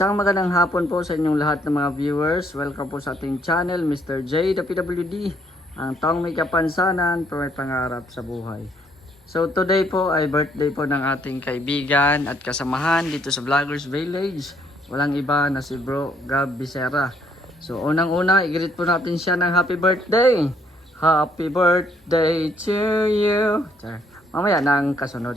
Isang magandang hapon po sa inyong lahat ng mga viewers. Welcome po sa ating channel, Mr. J, the PWD. Ang taong may kapansanan pero may pangarap sa buhay. So today po ay birthday po ng ating kaibigan at kasamahan dito sa Vloggers Village. Walang iba na si Bro Gab Becerra. So unang-una, i-greet po natin siya ng happy birthday. Happy birthday to you. Mamaya ng kasunod.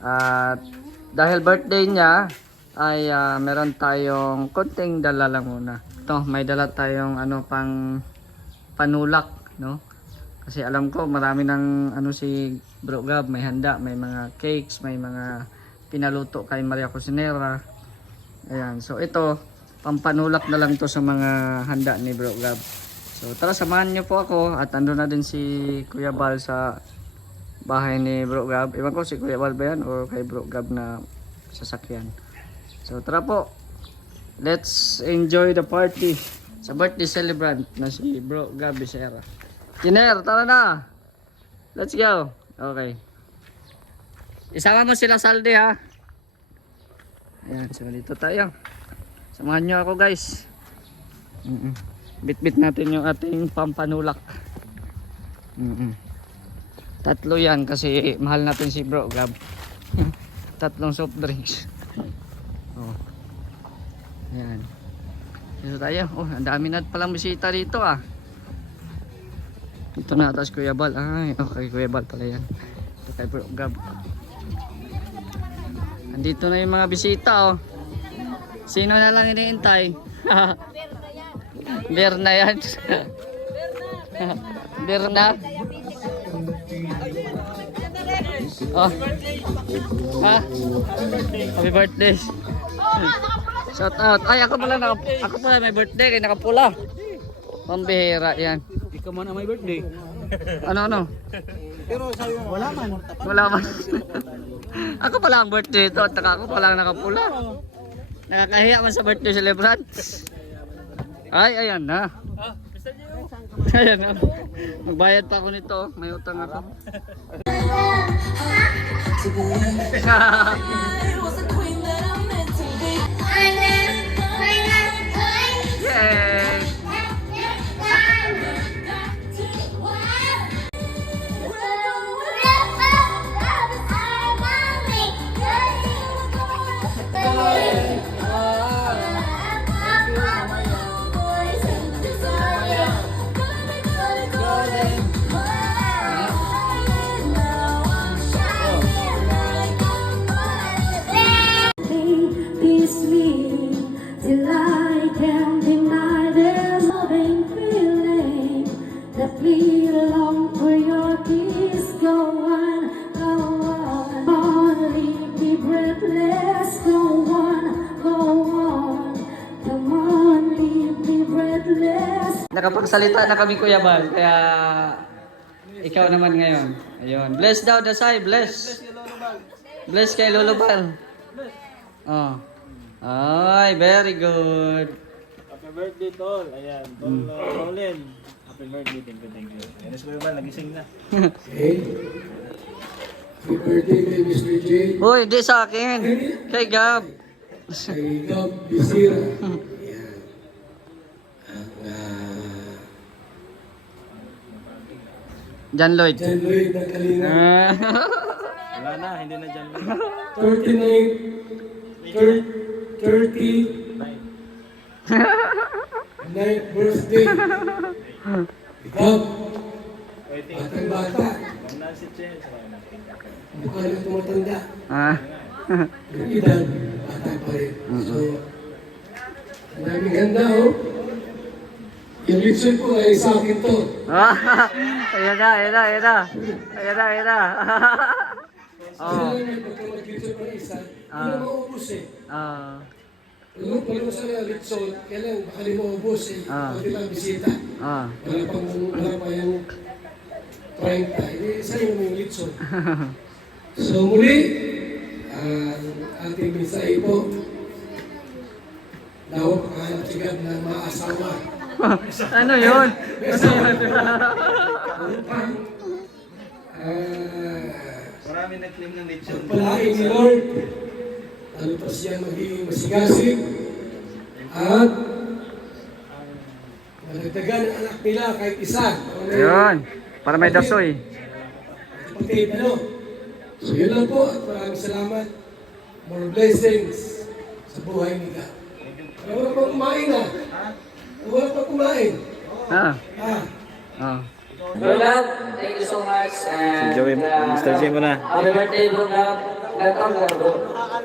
At dahil birthday niya, ay meron tayong konting dala lang muna. Ito, may dala tayong pang panulak, no? Kasi alam ko marami ng si Bro Gab, may handa, may mga cakes, may mga pinaluto kay Maria Cusinera. Ayan, so ito, pampanulak na lang to sa mga handa ni Bro Gab. So tara, samahan niyo po ako at ando na din si Kuya Bal sa bahay ni Bro Gab. Iwan ko si Kuya Bal ba yan o kay Bro Gab na sasakyan. So tara po, let's enjoy the party sa birthday celebrant na si Bro Gab Becerra. Kiner, tara na! Let's go! Okay. Isama mo sila Salde ha. Ayan, so dito tayo. Samahan nyo ako guys. Bit-bit natin yung ating pampanulak. Tatlo yan kasi mahal natin si Bro Gab. Tatlong soft drinks. Oh. Ayan. Dito tayo. Oh, ang dami na palang bisita dito ah. Ito na atas Kuya Bal. Ay, okay, Kuya Bal pala yan. Ito kay Bro Gab. Andito na yung mga bisita oh. Sino na lang iniintay? Berna yan. Berna. Oh. Ha? Happy birthday. Shout out. Ay, ako pala may birthday kaya nakapula. Pambihira yan. Ikaw man ang may birthday. Ano? Pero sabi mo, wala man. Wala man. Ako pala ang birthday ito at ako pala ang nakapula. Nakakahiya man sa birthday celebrant. Ay, ayan na. Ayan na. Magbayad pa ako nito. May utang ako. Yay! Nakapagsalita na kami Kuya Bal, kaya ikaw naman ngayon. Ayun. Bless daw Dasay, bless. Bless kay Lolo Bal. Oh. Ay, very good. Happy birthday, Tol. Ayan, Tol Rolin. Happy birthday, thank you. Ayan, Kuya Bal, nagising na. Okay. Happy birthday kay Mr. J. Hoy, di sa akin. Kay Gab. Kay Gab Becerra. John Lloyd. John Lloyd ng Kalinga. Wala na, hindi na dyan. 39th birthday. Gab. Batang bata. Wala si Chen. Mukha na tumatanda. Yung edad, bata pa rin. So, ang daming handa oh. Yung litson ko ay sa akin to. Ayan na. Oh. Pagka mag-litson pa isa, hindi na maubos eh. Pag sa litson, kailan baka di maubos eh. Pag ilang bisita. Wala pa yung 30. Hindi, sa'yo mo yung litson. So muli, ang ating mensahe po, daw pakahanap sigad ng mga asawa. Ano yun? Marami nag-claim ng lechon. Pagpalain ni Lord, ano pa siya magiging masigasig At madagdagan ang anak nila kahit isa. Yun. Para may dasoy. Kapatid, ano? So yun lang po at maraming salamat. More blessings sa buhay nila. Wala pa kumain na. Wala pa kumain. Ah. Ah. Ah. Bro Gab, thank you so much. And, Si Joey, Mr. J mo na. Happy birthday, Bro Gab. Ilan taon ka na, bro?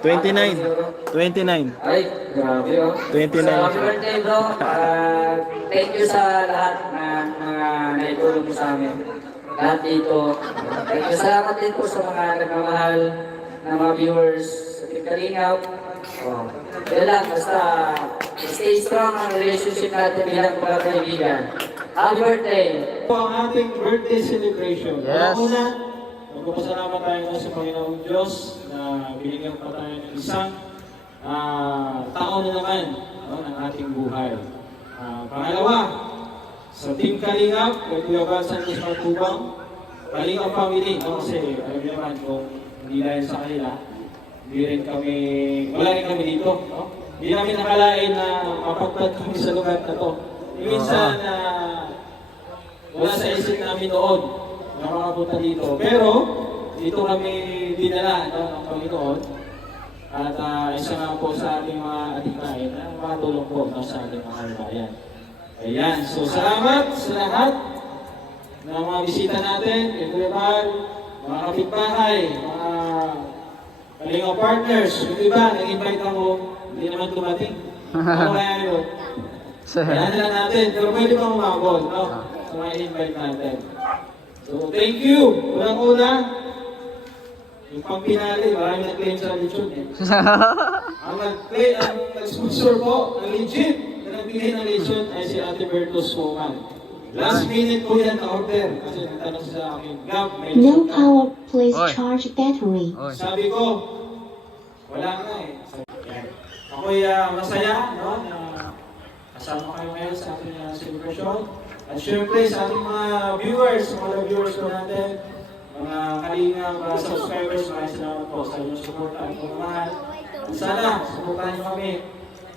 29. 29. Ay, grabe oh. 29. So, happy birthday, bro. Thank you sa lahat na mga naitulong mo sa amin. Lahat dito. Thank you. Salamat din po sa mga nagmamahal na mga viewers sa Team Kalingap. Oh. Yun lang, basta stay strong ang relationship natin bilang mga kaibigan. Happy birthday! Po ang ating birthday celebration. Yes. Una, magpapasalamat tayo sa Panginoong Diyos na binigyan pa tayo ng isang taon na naman ng ating buhay. Pangalawa, sa Team Kalingap, kay Kuya Val Santos Matubang, Kalingap family, kasi alam niyo naman kung hindi dahil sa kanila, wala rin kami dito. No? Hindi namin nakalain na mapagpad kami sa lugar na to. Minsan, wala sa isip namin noon na makapunta dito. Pero, dito kami dinala ng Panginoon. At isa nga po sa ating mga atikain na makatulong po sa ating mga bayan. Ayan. So, salamat sa lahat ng mga bisita natin, kay Kuya Val, mga kapitbahay, mga Kalingap partners. Yung iba, nag-invite ako, hindi naman tumating. Ano kaya yun? Kaya nila natin, pero pwede pa umabot, no? So, may invite natin. So, thank you! Unang-una, yung pang-pinali, marami nag-claim sa lechon eh. Ang nag-sponsor po, ang legit, na nagbigay ng lechon ay si Ate Bertos Woman. Last minute po yan na-order. Kasi nagtanong sa akin, Gab, may No lechon ka. power, please Oi. charge battery. Oy. Sabi ko, wala na eh. Yan. Ako'y masaya, no? Na kasama kayo ngayon sa ating celebration. At syempre sa ating mga viewers ko natin, mga Kalingap subscribers, maraming salamat po sa inyong support at pagmamahal. Sana, supportahan niyo kami.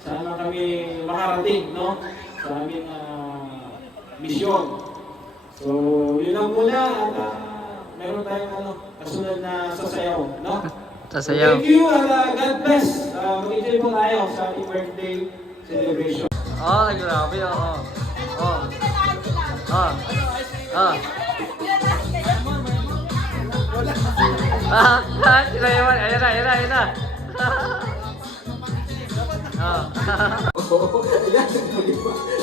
Sana kami makarating, no? Sa aming misyon. So, yun lang muna. At meron tayong kasunod na sasayaw, no? Sasayaw. Thank you and God bless. Mag-enjoy po tayo sa ating birthday celebration. Oh, grabe. Oh. Oh. Oh. Oh. Sila yaman. Ayan na. Oh.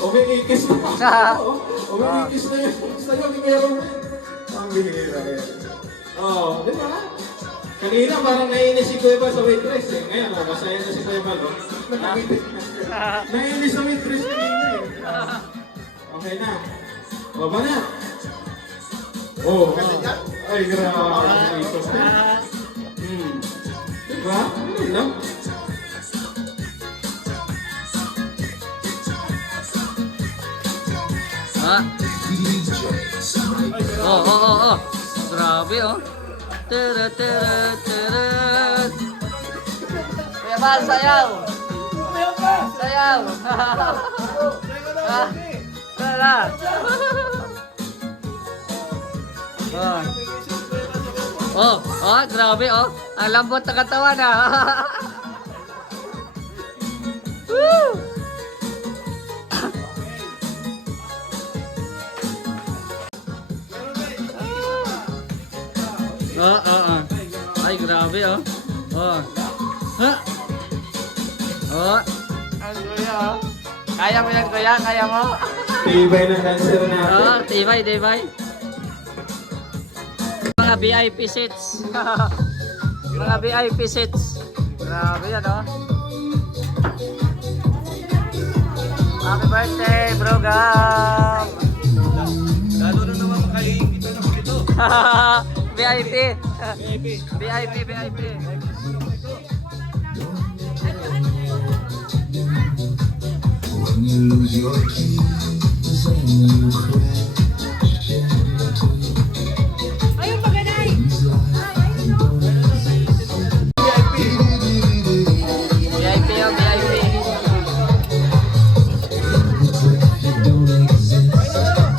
Umingikis na. Umingikis na yun. Gusto nyo, meron. Ang bihira yan. Oh, di ba? Kanina parang naiinis si Kuya Val sa waitress eh. Ngayon, masaya na si Kuya Val. Naiinis sa waitress kanina eh. Okay na. Baba na. Oh. Ay, grabe. Diba? Ano lang? Ah. Oh. Grabe, oh. Kuya Val, sayaw. Sayaw. Wala. Grabe, oh. Ang lambot na katawan, ah. Woo! Ay, grabe, oh. Oh. Ha? Oh. Ang kuya, oh. Kaya mo yan, kuya? Kaya mo? Tibay na dancer natin. Oh, tibay. Mga VIP seats. Mga VIP seats. Grabe yan, oh. Happy birthday, bro Gab. Lalo na naman makaiingit na dito. VIP. VIP. When you lose your keys.